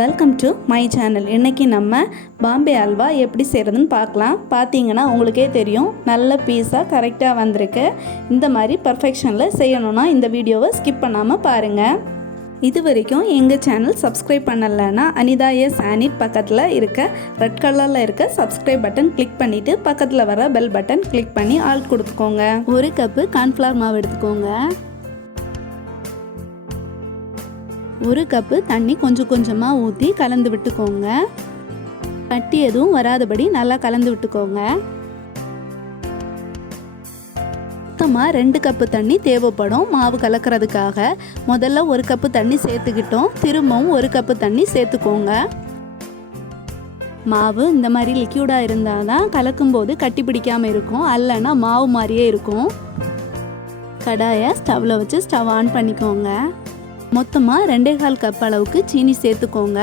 Welcome to my channel. இன்றைக்கி நம்ம பாம்பே அல்வா எப்படி செய்கிறதுன்னு பார்க்கலாம். பார்த்தீங்கன்னா உங்களுக்கே தெரியும், நல்ல பீஸாக கரெக்டாக வந்திருக்கு. இந்த மாதிரி பர்ஃபெக்ஷனில் செய்யணுன்னா இந்த வீடியோவை ஸ்கிப் பண்ணாமல் பாருங்கள். இது வரைக்கும் எங்கள் சேனல் சப்ஸ்கிரைப் பண்ணலைன்னா anithasanit பக்கத்தில் இருக்க ரெட் கலரில் இருக்க சப்ஸ்கிரைப் பட்டன் கிளிக் பண்ணிவிட்டு பக்கத்தில் வர பெல் பட்டன் கிளிக் பண்ணி ஆல் கொடுத்துக்கோங்க. 1 கப்பு கார்ன்ஃப்ளவர் மாவு எடுத்துக்கோங்க. 1 கப்பு தண்ணி கொஞ்சம் கொஞ்சமாக ஊற்றி கலந்து விட்டுக்கோங்க. கட்டி எதுவும் வராதபடி நல்லா கலந்து விட்டுக்கோங்க. மொத்தமாக 2 கப்பு தண்ணி தேவைப்படும் மாவு கலக்கிறதுக்காக. முதல்ல 1 கப்பு தண்ணி சேர்த்துக்கிட்டோம். திரும்பவும் 1 கப்பு தண்ணி சேர்த்துக்கோங்க. மாவு இந்த மாதிரி லிக்யூடாக இருந்தால் தான் கலக்கும்போது கட்டி பிடிக்காமல் இருக்கும், அல்லனா மாவு மாதிரியே இருக்கும். கடாயை ஸ்டவ்வில் வச்சு ஸ்டவ் ஆன் பண்ணிக்கோங்க. மொத்தமாக 2.25 கப் அளவுக்கு சீனி சேர்த்துக்கோங்க.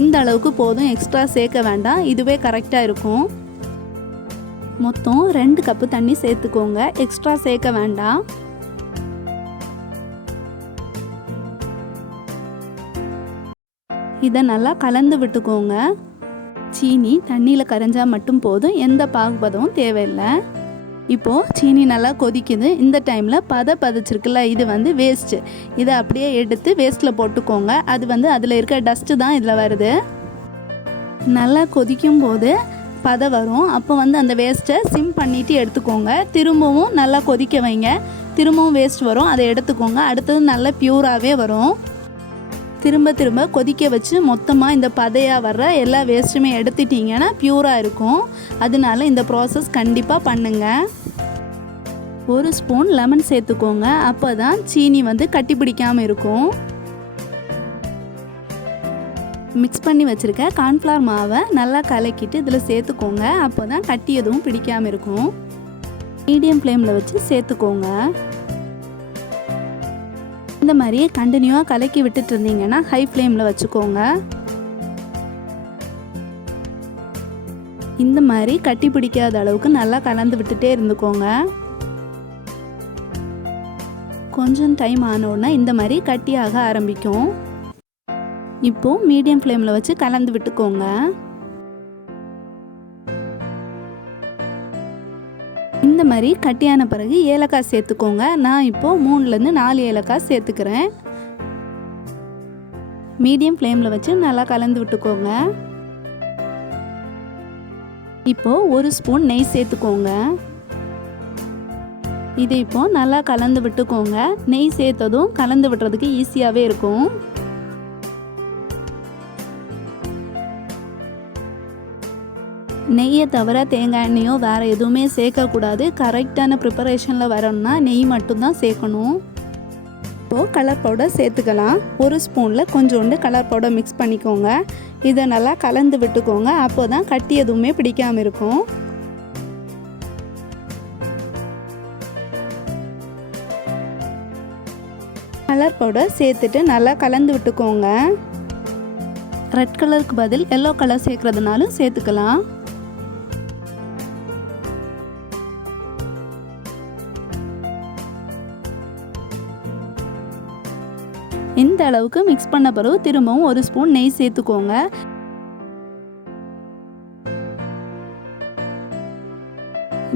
இந்த அளவுக்கு போதும், எக்ஸ்ட்ரா சேர்க்க வேண்டாம், இதுவே கரெக்டாக இருக்கும். மொத்தம் 2 கப்பு தண்ணி சேர்த்துக்கோங்க, எக்ஸ்ட்ரா சேர்க்க வேண்டாம். இதை நல்லா கலந்து விட்டுக்கோங்க. சீனி தண்ணியில் கரைஞ்சால் மட்டும் போதும், எந்த பாகுபதமும் தேவையில்லை. இப்போது சீனி நல்லா கொதிக்குது. இந்த டைமில் பதிச்சிருக்குல்ல, இது வேஸ்ட்டு. இதை அப்படியே எடுத்து வேஸ்ட்டில் போட்டுக்கோங்க. அது அதில் இருக்க டஸ்ட்டு தான் இதில் வருது. நல்லா கொதிக்கும் போது வரும். அப்போ அந்த வேஸ்ட்டை சிம் பண்ணிவிட்டு எடுத்துக்கோங்க. திரும்பவும் நல்லா கொதிக்க வைங்க. திரும்பவும் வேஸ்ட் வரும், அதை எடுத்துக்கோங்க. அடுத்தது நல்லா பியூராகவே வரும். திரும்ப கொதிக்க வச்சு மொத்தமாக இந்த பதையாக வர்ற எல்லா வேஸ்ட்டுமே எடுத்துட்டிங்கன்னா பியூராக இருக்கும். அதனால இந்த ப்ராசஸ் கண்டிப்பாக பண்ணுங்கள். 1 ஸ்பூன் லெமன் சேர்த்துக்கோங்க. அப்போ தான் சீனி கட்டி பிடிக்காமல் இருக்கும். மிக்ஸ் பண்ணி வச்சுருக்க கார்ன்ஃப்ளவர் மாவை நல்லா கலக்கிட்டு இதில் சேர்த்துக்கோங்க. அப்போ தான் கட்டி எதுவும் பிடிக்காமல் இருக்கும். மீடியம் ஃப்ளேமில் வச்சு சேர்த்துக்கோங்க. இந்த மாதிரி கண்டினியூவாக கலக்கி விட்டுட்டு இருந்தீங்கன்னா ஹை ஃப்ளேமில் வச்சுக்கோங்க. இந்த மாதிரி கட்டி பிடிக்காத அளவுக்கு நல்லா கலந்து விட்டுட்டே இருந்துக்கோங்க. கொஞ்சம் டைம் ஆனோடனே இந்த மாதிரி கட்டியாக ஆரம்பிக்கும். இப்போது மீடியம் ஃப்ளேமில் வச்சு கலந்து விட்டுக்கோங்க. இந்த மாதிரி கட்டியான பிறகு ஏலக்காய் சேர்த்துக்கோங்க. நான் இப்போது 3லேருந்து 4 ஏலக்காய் சேர்த்துக்கிறேன். மீடியம் ஃப்ளேமில் வச்சு நல்லா கலந்து விட்டுக்கோங்க. இப்போது 1 ஸ்பூன் நெய் சேர்த்துக்கோங்க. இது இப்போது நல்லா கலந்து விட்டுக்கோங்க. நெய் சேர்த்ததும் கலந்து விட்டுறதுக்கு ஈஸியாகவே இருக்கும். நெய்யை தவிர தேங்காய் எண்ணெயோ வேறு எதுவுமே சேர்க்கக்கூடாது. கரெக்டான ப்ரிப்பரேஷனில் வரணும்னா நெய் மட்டும்தான் சேர்க்கணும். இப்போது கலர் பவுடர் சேர்த்துக்கலாம். 1 ஸ்பூனில் கொஞ்சோண்டு கலர் பவுடர் மிக்ஸ் பண்ணிக்கோங்க. இதை நல்லா கலந்து விட்டுக்கோங்க. அப்போ தான் கட்டி எதுவுமே பிடிக்காமல் இருக்கும். கலர் பவுடர் சேர்த்துட்டு நல்லா கலந்து விட்டுக்கோங்க. ரெட் கலருக்கு பதில் எல்லோ கலர் சேர்க்குறதுனாலும் சேர்த்துக்கலாம். இந்த அளவுக்கு மிக்ஸ் பண்ண பிறகு திரும்பவும் 1 ஸ்பூன் நெய் சேர்த்துக்கோங்க.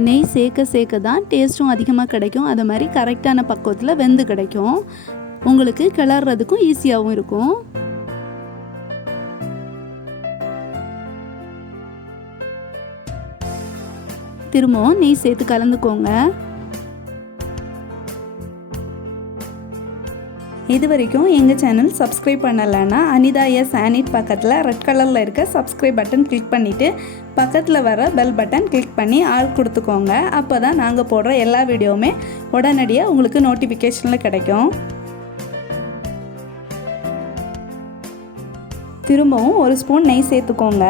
நெய் சேர்க்க தான் டேஸ்ட்டும் அதிகமாக கிடைக்கும். அது மாதிரி கரெக்டான பக்குவத்தில் வெந்து கிடைக்கும். உங்களுக்கு கிளறதுக்கும் ஈஸியாகவும் இருக்கும். திரும்பவும் நெய் சேர்த்து கலந்துக்கோங்க. இது வரைக்கும் எங்கள் சேனல் சப்ஸ்கிரைப் பண்ணலைன்னா anithasanit பக்கத்தில் ரெட் கலரில் இருக்க சப்ஸ்கிரைப் பட்டன் கிளிக் பண்ணிவிட்டு பக்கத்தில் வர பெல் பட்டன் கிளிக் பண்ணி ஆல் கொடுத்துக்கோங்க. அப்போ தான் நாங்கள் போடுற எல்லா வீடியோவுமே உடனடியாக உங்களுக்கு நோட்டிஃபிகேஷனில் கிடைக்கும். திரும்பவும் 1 ஸ்பூன் நெய் சேர்த்துக்கோங்க.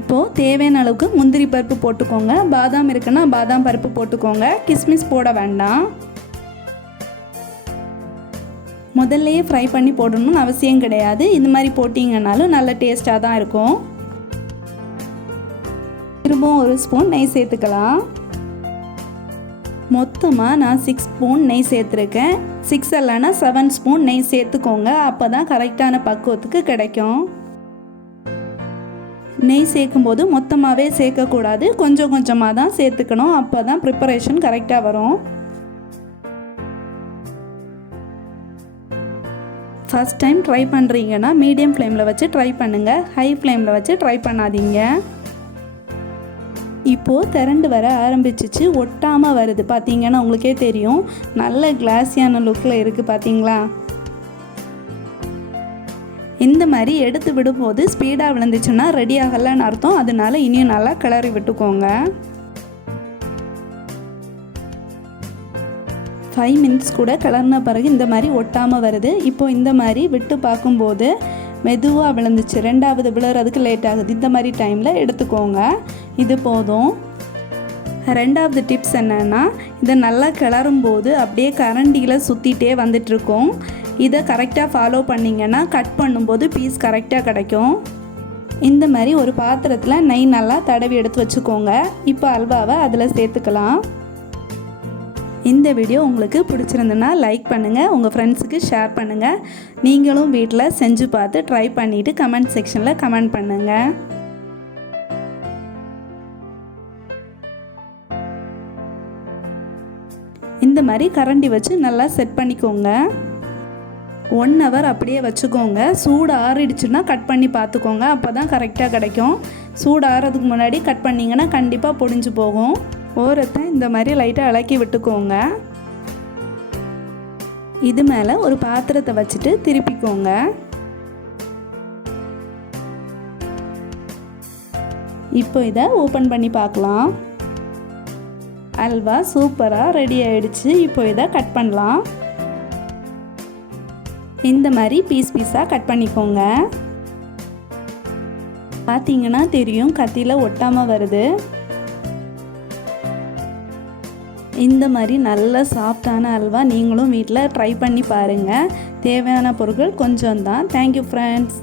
இப்போது தேவையான அளவுக்கு முந்திரி பருப்பு போட்டுக்கோங்க. பாதாம் இருக்குன்னா பாதாம் பருப்பு போட்டுக்கோங்க. கிஸ்மிஸ் போட வேண்டாம். முதல்லையே ஃப்ரை பண்ணி போடணும்னு அவசியம் கிடையாது. இந்த மாதிரி போட்டிங்கன்னாலும் நல்ல டேஸ்ட்டாக தான் இருக்கும். திரும்பவும் 1 ஸ்பூன் நெய் சேர்த்துக்கலாம். மொத்தமாக நான் 6 ஸ்பூன் நெய் சேர்த்துருக்கேன். 6 இல்லைன்னா 7 ஸ்பூன் நெய் சேர்த்துக்கோங்க. அப்போ தான் கரெக்டான பக்குவத்துக்கு கிடைக்கும். நெய் சேர்க்கும்போது மொத்தமாகவே சேர்க்கக்கூடாது, கொஞ்சம் கொஞ்சமாக தான் சேர்த்துக்கணும். அப்போ தான் ப்ரிப்பரேஷன் கரெக்டாக வரும். ஃபஸ்ட் டைம் ட்ரை பண்ணுறீங்கன்னா மீடியம் ஃப்ளேமில் வச்சு ட்ரை பண்ணுங்கள். ஹை ஃப்ளேமில் வச்சு ட்ரை பண்ணாதீங்க. இப்போது திரண்டு வர ஆரம்பிச்சிச்சு, ஒட்டாமல் வருது. பார்த்தீங்கன்னா உங்களுக்கே தெரியும், நல்ல கிளாஸியான லுக்கில் இருக்குது. பார்த்தீங்களா? இந்த மாதிரி எடுத்து விடும்போது ஸ்பீடாக விழுந்துச்சுன்னா ரெடி ஆகலைன்னு அர்த்தம். அதனால இனியும் நல்லா கிளறி விட்டுக்கோங்க. 5 மினிட்ஸ் கூட கிளறின பிறகு இந்த மாதிரி ஒட்டாமல் வருது. இப்போது இந்த மாதிரி விட்டு பார்க்கும்போது மெதுவாக விழுந்துச்சு. ரெண்டாவது விழுறதுக்கு லேட் ஆகுது. இந்த மாதிரி டைமில் எடுத்துக்கோங்க. இது போதும். ரெண்டாவது டிப்ஸ் என்னென்னா, இதை நல்லா கிளறும்போது அப்படியே கரண்டியில் சுற்றிட்டே வந்துட்டுருக்கோம். இதை கரெக்டாக ஃபாலோ பண்ணிங்கன்னா கட் பண்ணும்போது பீஸ் கரெக்டாக கிடைக்கும். இந்த மாதிரி ஒரு பாத்திரத்தில் நெய் நல்லா தடவி எடுத்து வச்சுக்கோங்க. இப்போ அல்வாவை அதில் சேர்த்துக்கலாம். இந்த வீடியோ உங்களுக்கு பிடிச்சிருந்துன்னா லைக் பண்ணுங்கள், உங்கள் ஃப்ரெண்ட்ஸுக்கு ஷேர் பண்ணுங்கள். நீங்களும் வீட்டில் செஞ்சு பார்த்து ட்ரை பண்ணிவிட்டு கமெண்ட் செக்ஷனில் கமெண்ட் பண்ணுங்கள். இந்த மாதிரி கரண்டி வச்சு நல்லா செட் பண்ணிக்கோங்க. 1 hour அப்படியே வச்சுக்கோங்க. சூடு ஆறிடுச்சுன்னா கட் பண்ணி பார்த்துக்கோங்க. அப்போ தான் கரெக்டாக கிடைக்கும். சூடு ஆறதுக்கு முன்னாடி கட் பண்ணிங்கன்னா கண்டிப்பாக பொடிஞ்சு போகும். ஓரத்தை இந்த மாதிரி லைட்டாக இலக்கி விட்டுக்கோங்க. இது மேலே ஒரு பாத்திரத்தை வச்சுட்டு திருப்பிக்கோங்க. இப்போ இதை ஓப்பன் பண்ணி பார்க்கலாம். அல்வா சூப்பராக ரெடி ஆயிடுச்சு. இப்போ இதை கட் பண்ணலாம். இந்த மாதிரி பீஸ் பீஸாக கட் பண்ணிக்கோங்க. பார்த்தீங்கன்னா தெரியும், கத்தியில் ஒட்டாமல் வருது. இந்த மாதிரி நல்ல சாஃப்டான அல்வா நீங்களும் வீட்டில் ட்ரை பண்ணி பாருங்கள். தேவையான பொருட்கள் கொஞ்சம் தான். Thank you friends.